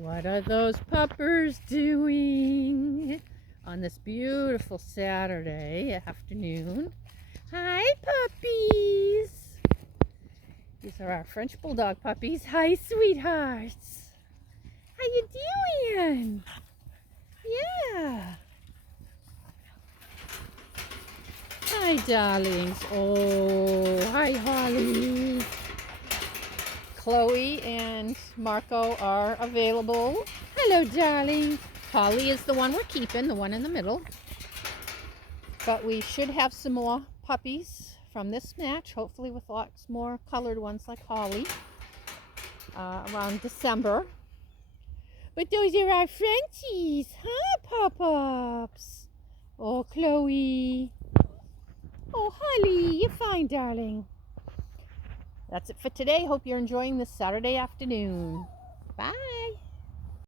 What are those puppers doing on this beautiful Saturday afternoon? Hi, puppies. These are our French Bulldog puppies. Hi, sweethearts. How you doing? Yeah. Hi, darlings. Oh, hi, Holly. Chloe and Marco are available. Hello, darling. Holly is the one we're keeping, the one in the middle. But we should have some more puppies from this match, hopefully with lots more colored ones like Holly, around December. But those are our Frenchies, huh, Pop-Ups? Oh, Chloe. Oh, Holly, you're fine, darling. That's it for today. Hope you're enjoying this Saturday afternoon. Bye.